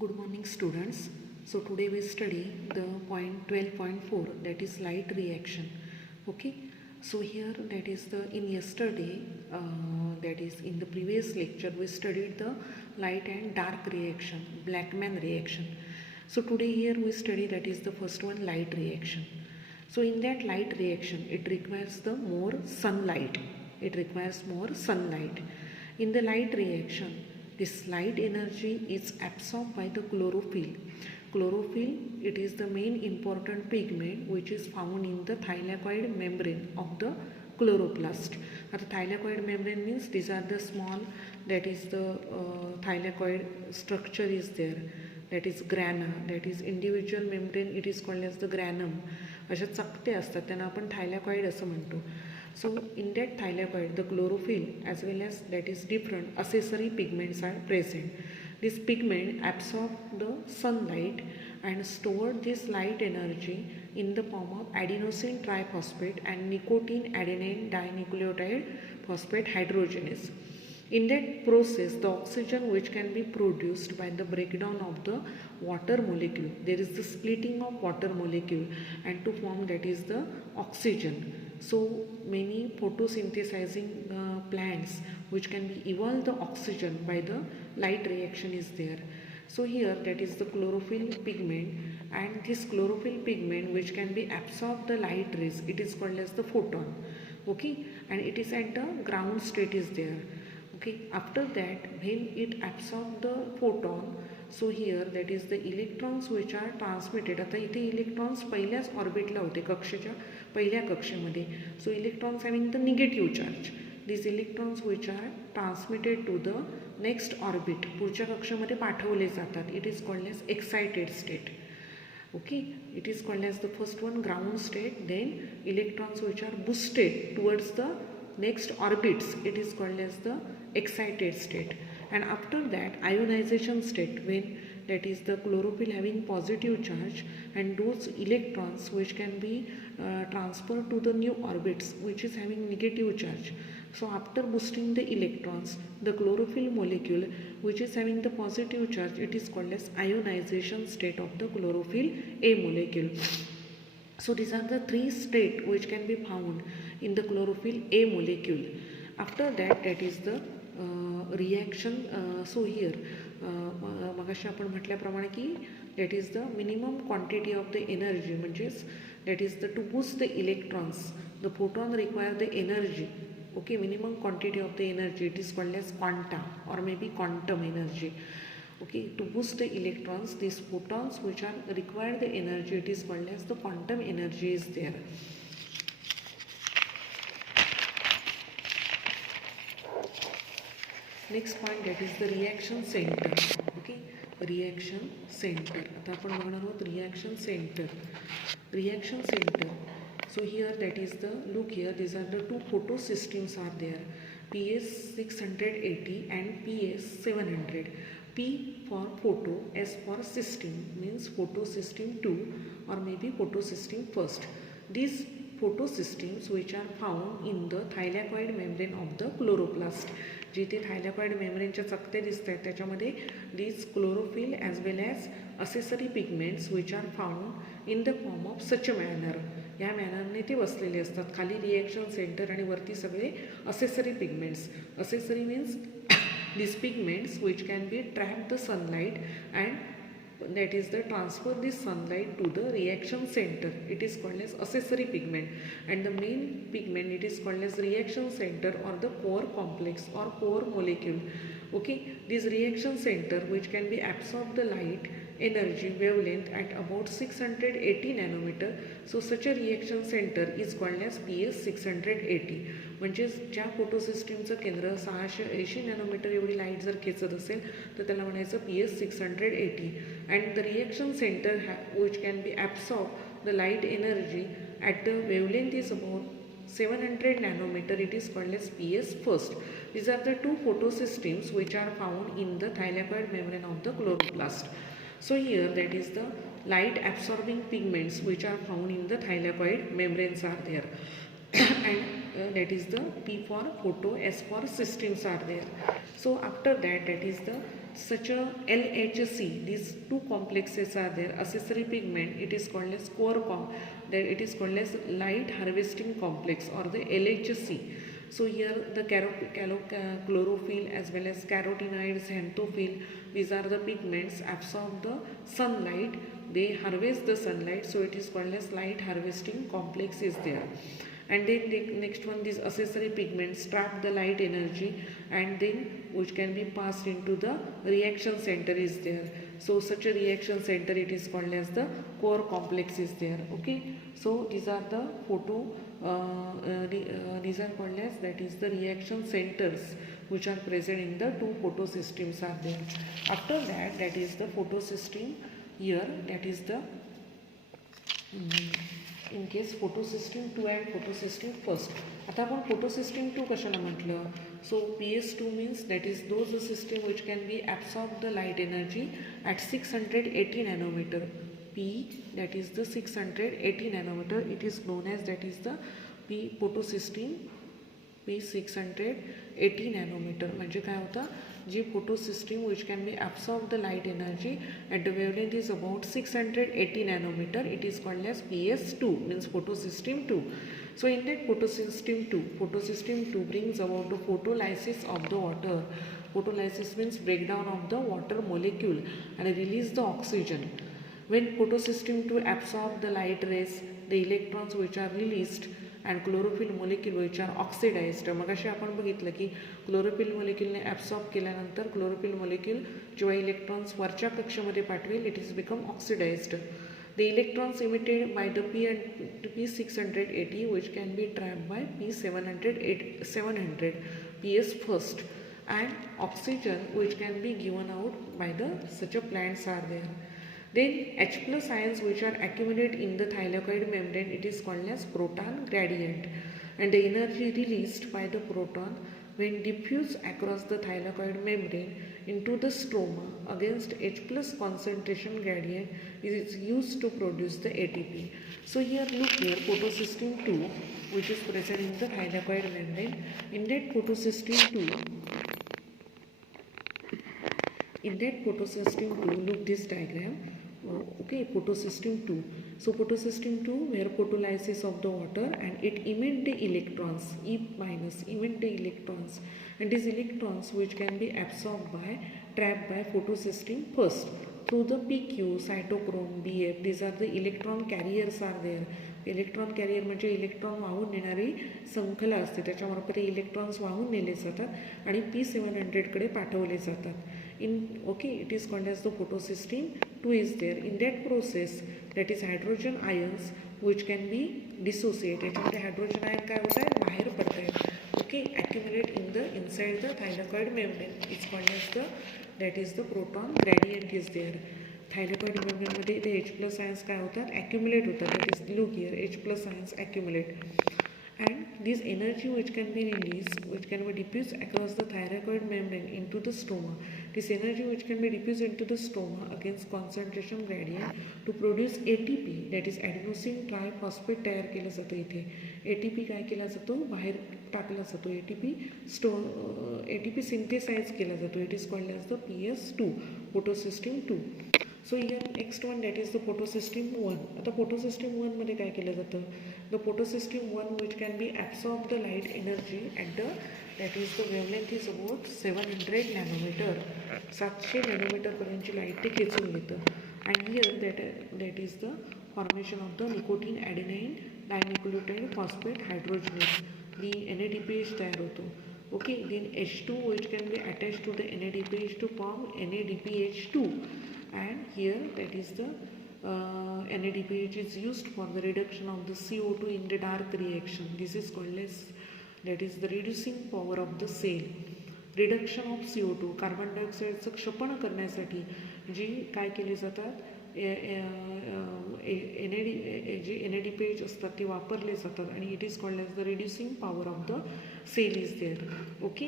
Good morning students. So today we study the point 12.4, that is light reaction. Okay. So here that is the in yesterday that is in the previous lecture we studied the light and dark reaction, Blackman reaction. So today here we study that is the first one, light reaction. So in that light reaction it requires the more sunlight. It requires more sunlight. In the light reaction, this light energy is absorbed by the chlorophyll. Chlorophyll, it is the main important pigment which is found in the thylakoid membrane of the chloroplast. Now, thylakoid membrane means these are the small, that is the thylakoid structure is there. That is grana, that is individual membrane, it is called as the granum. अशा चकते असतात त्यांना आपण थायलॅकॉइड असं म्हणतो. So in that thylakoid, the chlorophyll as well as that is different accessory pigments are present. This pigment absorb the sunlight and store this light energy in the form of adenosine triphosphate and nicotine adenine dinucleotide phosphate hydrogenase. In that process, the oxygen which can be produced by the breakdown of the water molecule, there is the splitting of water molecule and to form that is the oxygen. So many photosynthesizing plants which can be evolve the oxygen by the light reaction is there. So here that is the chlorophyll pigment, and this chlorophyll pigment which can be absorb the light rays, it is called as the photon. Okay, and it is at the ground state is there. Okay, after that when it absorb the photon, so here that is the electrons which are transmitted. आता इथे electrons पहिल्याच ऑर्बिटला होते कक्षेच्या पहिल्या कक्षेमध्ये. So electrons having the negative charge, these electrons which are transmitted to the next orbit पुढच्या कक्षेमध्ये पाठवले जातात. It is called as excited state. Okay, it is called as the first one ground state, then electrons which are boosted towards the next orbits, it is called as the excited state. And after that ionization state, when that is the chlorophyll having positive charge and those electrons which can be transferred to the new orbits which is having negative charge. So after boosting the electrons, the chlorophyll molecule which is having the positive charge, it is called as ionization state of the chlorophyll A molecule. So these are the three states which can be found in the chlorophyll A molecule. After that, that is the reaction. So here मगाशी आपण म्हटल्याप्रमाणे की that is the minimum quantity of the energy, म्हणजेच that is the to boost the electrons, the photon require the energy. Okay, minimum quantity of the energy, it is called as quanta or maybe quantum energy. Okay, to boost the electrons, these photons which are require the energy, it is called as the quantum energy is there. Next point, that is the reaction center. Okay, reaction center. आता आपण बघणार आहोत reaction center. Reaction center. So here that is the, look here, these are the two photosystems are there, PS 680 and PS 700. P for photo, S for system, means photosystem 2 or maybe photosystem first. These photosystems which are found in the thylakoid membrane of the chloroplast. जिथे थायलॅकॉइड मेम्ब्रेनच्या चकते दिसत आहेत त्याच्यामध्ये these chlorophyll as well as accessory pigments which are found in the form of such a manner. या मॅनरने ते बसलेले असतात. खाली reaction centre आणि वरती सगळे accessory pigments. Accessory means these pigments which can be trap the sunlight and that is the transfer this sunlight to the reaction center. It is called as accessory pigment, and the main pigment it is called as reaction center or the core complex or core molecule. Okay, this reaction center which can be absorb the light energy wavelength at about 680 nanometer. So such a reaction center is called as PS 680. म्हणजे ज्या फोटोसिस्टीमचं केंद्र 680 nanometre एवढी light जर खेचत असेल तर त्याला म्हणायचं PS 680. And the reaction centre which can be absorb the light energy at the wavelength is about 700 nanometer. It is called as PS first. These are the two photosystems which are found in the thylakoid membrane of the chloroplast. So here that is the light absorbing pigments which are found in the thylakoid membranes are there. And that is the P for photo, S for systems are there. So after that, that is the such a LHC, these two complexes are there, accessory pigment, it is called as that it is called as light harvesting complex or the LHC. So here the chlorophyll as well as carotenoids, xanthophyll, these are the pigments absorb the sunlight, they harvest the sunlight, so it is called as light harvesting complex is there. And then the next one, these accessory pigments trap the light energy and then which can be passed into the reaction center is there. So such a reaction center, it is called as the core complex is there. Okay, so these are the these are called as, that is the reaction centers which are present in the two photosystems are there. After that, that is the photosystem here, that is the in case photosystem 2 and photosystem first. आता आपण photosystem 2 कशाला म्हटलं? So PS2 means that is those system which can be absorb the light energy at 680 nanometer. P, that is the 680 nanometer, it is known as, that is the P photosystem P 680 nanometer. म्हणजे काय होतं, जी photosystem which can be absorb the light energy at the wavelength is about 680 nanometer, it is called as PS2, means photosystem 2. So in that photosystem 2 brings about the photolysis of the water. Photolysis means breakdown of the water molecule and release the oxygen. When photosystem 2 absorb the light rays, the electrons which are released and chlorophyll molecule which are oxidized. मगाशी आपण बघितलं की chlorophyll मोलिक्यूलने absorb केल्यानंतर chlorophyll molecule जेव्हा electrons वरच्या कक्षामध्ये पाठवेल, it is become oxidised. The electrons emitted by the P680 which can be trapped by P700 PS first, and oxygen which can be given out by the such a plants are there. Then H plus ions which are accumulate in the thylakoid membrane, it is called as proton gradient, and the energy released by the proton when diffused across the thylakoid membrane into the stroma against H plus concentration gradient is used to produce the ATP. So here look here, photosystem 2 which is present in the thylakoid membrane. In that photosystem 2, look this diagram. Okay, photosystem 2. So photosystem 2 where photolysis of the water and it emit the electrons, E minus emit the electrons, and these electrons which can be absorbed by, trapped by photosystem first through the PQ, cytochrome, BF. These are the electron carriers are there. Electron carrier म्हणजे electron वाहून नेणारी शृंखला असते, त्याच्यामार्फत electrons वाहून नेले जातात आणि P700कडे पाठवले जातात. Okay, it is called as the photosystem 2 is there. In that process, that is hydrogen ions which can be dissociated. याच्यामध्ये हायड्रोजन आयन काय होत आहेत, बाहेर पडत आहेत. Okay, accumulate in the inside the thylakoid membrane. It's called as the, that is the proton gradient is there. थायलॉइड मेम्ब्रेनमध्ये ते H plus ions काय होतात, ॲक्युमुलेट होतात. That is look here, H plus ions accumulate, and this energy which can be released, which can be diffused across the thylakoid membrane into the stroma. This energy which can be diffused into the stroma against concentration gradient to produce ATP, that is adenosine triphosphate तयार केलं जातं. इथे ATP काय केला जातो, बाहेर टाकला जातो. ATP सिंथेसाइज केला जातो. It is called as the PS2, photosystem 2. So here next one, that is the photosystem 1. आता photosystem 1 मध्ये काय केलं जातं, the photosystem 1 which can be absorb the light energy at the, that is the wavelength is about 700 nanometer. 700 nanometre पर्यंतची light ते खेचून घेतं. and here that is the formation of the nicotine adenine dinucleotide phosphate hydrogenase, the NADPH तयार होतो. Okay, then H2 which can be attached to the NADPH to form NADPH2, and here that is the NADPH is used for the reduction of the CO2 in the dark reaction. This is called as, that is the reducing power of the cell. Reduction of CO2, carbon डायऑक्साईडचं क्षपण करण्यासाठी जी काय केली जातात, जे NADPH असतात ते वापरले जातात, आणि it is called as the reducing power of the cell is there. Okay,